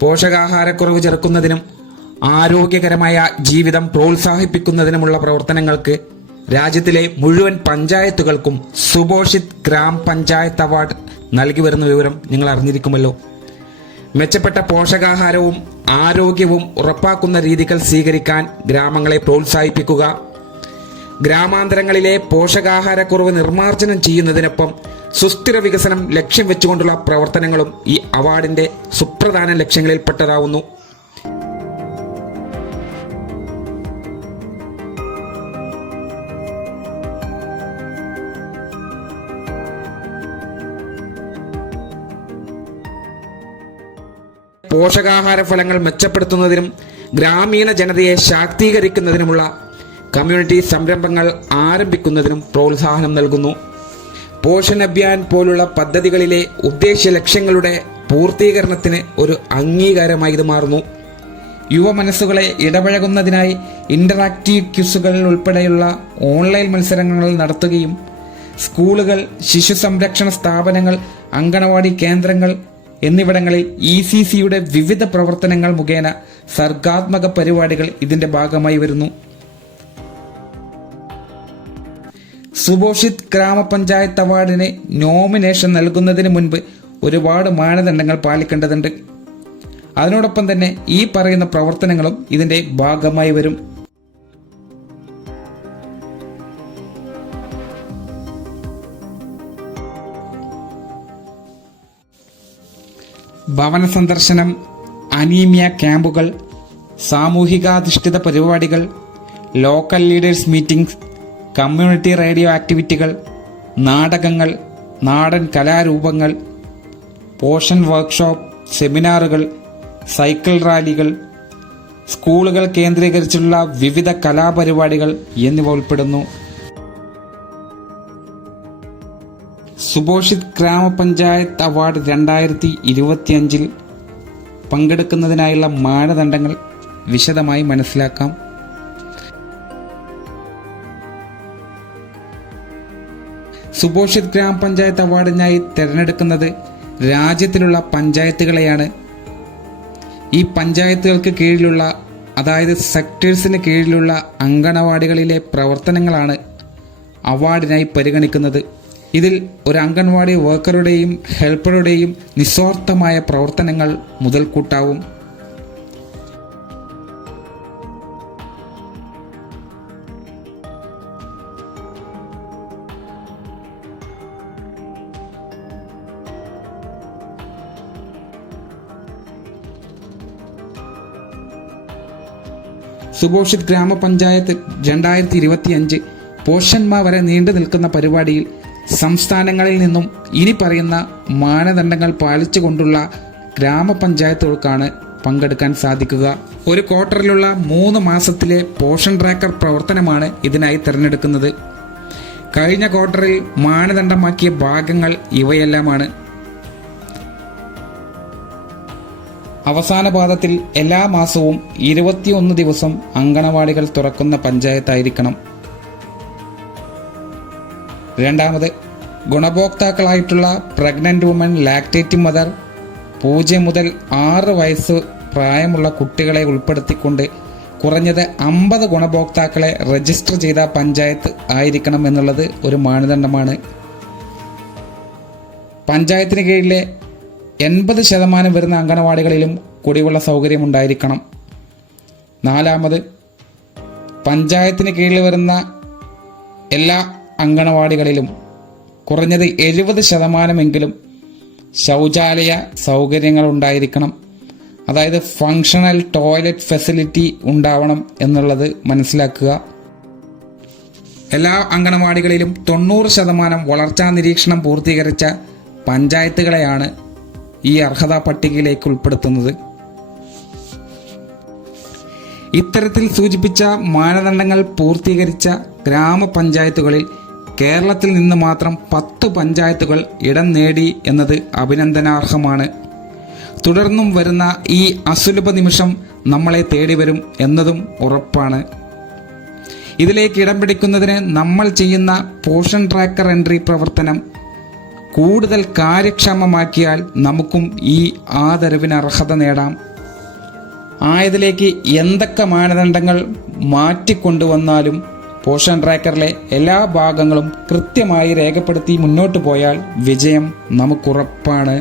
പോഷകാഹാരക്കുറവ് ചെറുക്കുന്നതിനും ആരോഗ്യകരമായ ജീവിതം പ്രോത്സാഹിപ്പിക്കുന്നതിനുമുള്ള പ്രവർത്തനങ്ങൾക്ക് രാജ്യത്തിലെ മുഴുവൻ പഞ്ചായത്തുകൾക്കും സുപോഷിത് ഗ്രാം പഞ്ചായത്ത് അവാർഡ് നൽകി വരുന്ന വിവരം നിങ്ങൾ അറിഞ്ഞിരിക്കുമല്ലോ. മെച്ചപ്പെട്ട പോഷകാഹാരവും ആരോഗ്യവും ഉറപ്പാക്കുന്ന രീതികൾ സ്വീകരിക്കാൻ ഗ്രാമങ്ങളെ പ്രോത്സാഹിപ്പിക്കുക, ഗ്രാമാന്തരങ്ങളിലെ പോഷകാഹാരക്കുറവ് നിർമ്മാർജ്ജനം ചെയ്യുന്നതിനൊപ്പം സുസ്ഥിര വികസനം ലക്ഷ്യം വെച്ചുകൊണ്ടുള്ള പ്രവർത്തനങ്ങളും ഈ അവാർഡിന്റെ സുപ്രധാന ലക്ഷ്യങ്ങളിൽപ്പെട്ടതാവുന്നു. പോഷകാഹാര ഫലങ്ങൾ മെച്ചപ്പെടുത്തുന്നതിനും ഗ്രാമീണ ജനതയെ ശാക്തീകരിക്കുന്നതിനുമുള്ള കമ്മ്യൂണിറ്റി സംരംഭങ്ങൾ ആരംഭിക്കുന്നതിനും പ്രോത്സാഹനം നൽകുന്നു. പോഷൺ അഭിയാൻ പോലുള്ള പദ്ധതികളിലെ ഉദ്ദേശ്യ ലക്ഷ്യങ്ങളുടെ പൂർത്തീകരണത്തിന് ഒരു അംഗീകാരമായി ഇത് മാറുന്നു. യുവമനസ്സുകളെ ഇടപഴകുന്നതിനായി ഇന്ററാക്റ്റീവ് ക്വിസുകൾ ഉൾപ്പെടെയുള്ള ഓൺലൈൻ മത്സരങ്ങൾ നടത്തുകയും സ്കൂളുകൾ, ശിശു സംരക്ഷണ സ്ഥാപനങ്ങൾ, അങ്കണവാടി കേന്ദ്രങ്ങൾ എന്നിവിടങ്ങളിൽ ECCയുടെ വിവിധ പ്രവർത്തനങ്ങൾ മുഖേന സർഗാത്മക പരിപാടികൾ ഇതിന്റെ ഭാഗമായി വരുന്നു. സുപോഷിത് ഗ്രാമപഞ്ചായത്ത് അവാർഡിന് നോമിനേഷൻ നൽകുന്നതിന് മുൻപ് ഒരുപാട് മാനദണ്ഡങ്ങൾ പാലിക്കേണ്ടതുണ്ട്. അതിനോടൊപ്പം തന്നെ ഈ പറയുന്ന പ്രവർത്തനങ്ങളും ഇതിന്റെ ഭാഗമായി വരും. ഭവന സന്ദർശനം, അനീമിയ ക്യാമ്പുകൾ, സാമൂഹികാധിഷ്ഠിത പരിപാടികൾ, local leaders meetings, community radio ആക്ടിവിറ്റികൾ, നാടകങ്ങൾ, നാടൻ കലാരൂപങ്ങൾ, പോഷൺ വർക്ക്ഷോപ്പ്, സെമിനാറുകൾ, സൈക്കിൾ റാലികൾ, സ്കൂളുകൾ കേന്ദ്രീകരിച്ചുള്ള വിവിധ കലാപരിപാടികൾ എന്നിവ ഉൾപ്പെടുന്നു. സുപോഷിത് ഗ്രാമപഞ്ചായത്ത് അവാർഡ് 2025 പങ്കെടുക്കുന്നതിനായുള്ള മാനദണ്ഡങ്ങൾ വിശദമായി മനസ്സിലാക്കാം. സുപോഷിത് ഗ്രാമപഞ്ചായത്ത് അവാർഡിനായി തിരഞ്ഞെടുക്കുന്നത് രാജ്യത്തിലുള്ള പഞ്ചായത്തുകളെയാണ്. ഈ പഞ്ചായത്തുകൾക്ക് കീഴിലുള്ള, അതായത് സെക്ടേഴ്സിന് കീഴിലുള്ള അങ്കണവാടികളിലെ പ്രവർത്തനങ്ങളാണ് അവാർഡിനായി പരിഗണിക്കുന്നത്. ഇതിൽ ഒരു അംഗൻവാടി വർക്കറുടെയും ഹെൽപ്പറുടെയും നിസ്വാർത്ഥമായ പ്രവർത്തനങ്ങൾ മുതൽക്കൂട്ടാവും. സുപോഷിത് ഗ്രാമപഞ്ചായത്ത് 2025 പോഷൺ മാ വരെ നീണ്ടു നിൽക്കുന്ന പരിപാടിയിൽ സംസ്ഥാനങ്ങളിൽ നിന്നും ഇനി പറയുന്ന മാനദണ്ഡങ്ങൾ പാലിച്ചുകൊണ്ടുള്ള ഗ്രാമപഞ്ചായത്തുകൾക്കാണ് പങ്കെടുക്കാൻ സാധിക്കുക. ഒരു ക്വാർട്ടറിലുള്ള 3 മാസത്തിലെ പോഷൺ ട്രാക്കർ പ്രവർത്തനമാണ് ഇതിനായി തിരഞ്ഞെടുക്കുന്നത്. കഴിഞ്ഞ ക്വാർട്ടറിൽ മാനദണ്ഡമാക്കിയ ഭാഗങ്ങൾ ഇവയെല്ലാമാണ്. അവസാന പാദത്തിൽ എല്ലാ മാസവും 21 ദിവസം അങ്കണവാടികൾ തുറക്കുന്ന പഞ്ചായത്തായിരിക്കണം. രണ്ടാമത്, ഗുണഭോക്താക്കളായിട്ടുള്ള പ്രഗ്നന്റ് വുമൻ, ലാക്ടേറ്റിംഗ് മദർ, 0 മുതൽ 6 വയസ്സ് പ്രായമുള്ള കുട്ടികളെ ഉൾപ്പെടുത്തിക്കൊണ്ട് കുറഞ്ഞത് 50 ഗുണഭോക്താക്കളെ രജിസ്റ്റർ ചെയ്ത പഞ്ചായത്ത് ആയിരിക്കണം എന്നുള്ളത് ഒരു മാനദണ്ഡമാണ്. പഞ്ചായത്തിന് കീഴിലെ 80% വരുന്ന അങ്കണവാടികളിലും കുടിവെള്ള സൗകര്യം ഉണ്ടായിരിക്കണം. നാലാമത്, പഞ്ചായത്തിന് കീഴിൽ വരുന്ന എല്ലാ അങ്കണവാടികളിലും കുറഞ്ഞത് 70% ശൗചാലയ സൗകര്യങ്ങൾ ഉണ്ടായിരിക്കണം. അതായത് ഫങ്ഷണൽ ടോയ്ലറ്റ് ഫെസിലിറ്റി ഉണ്ടാവണം എന്നുള്ളത് മനസ്സിലാക്കുക. എല്ലാ അങ്കണവാടികളിലും 90% വളർച്ചാ നിരീക്ഷണം പൂർത്തീകരിച്ച പഞ്ചായത്തുകളെയാണ് ഈ അർഹതാ പട്ടികയിലേക്ക് ഉൾപ്പെടുത്തുന്നത്. ഇത്തരത്തിൽ സൂചിപ്പിച്ച മാനദണ്ഡങ്ങൾ പൂർത്തീകരിച്ച ഗ്രാമപഞ്ചായത്തുകളിൽ കേരളത്തിൽ നിന്ന് മാത്രം 10 പഞ്ചായത്തുകൾ ഇടം നേടി എന്നത് അഭിനന്ദനാർഹമാണ്. തുടർന്നും വരുന്ന ഈ അസുലഭ നിമിഷം നമ്മളെ തേടി വരും എന്നതും ഉറപ്പാണ്. ഇതിലേക്ക് ഇടം പിടിക്കുന്നതിന് നമ്മൾ ചെയ്യുന്ന പോഷൻ ട്രാക്കർ എൻട്രി പ്രവർത്തനം കൂടുതൽ കാര്യക്ഷമമാക്കിയാൽ നമുക്കും ഈ ആദരവിന് അർഹത നേടാം. ആയതിലേക്ക് എന്തൊക്കെ മാനദണ്ഡങ്ങൾ മാറ്റിക്കൊണ്ടുവന്നാലും പോഷൻ ട്രാക്കറിലെ എല്ലാ ഭാഗങ്ങളും കൃത്യമായി രേഖപ്പെടുത്തി മുന്നോട്ട് പോയാൽ വിജയം നമുക്കുറപ്പാണ്.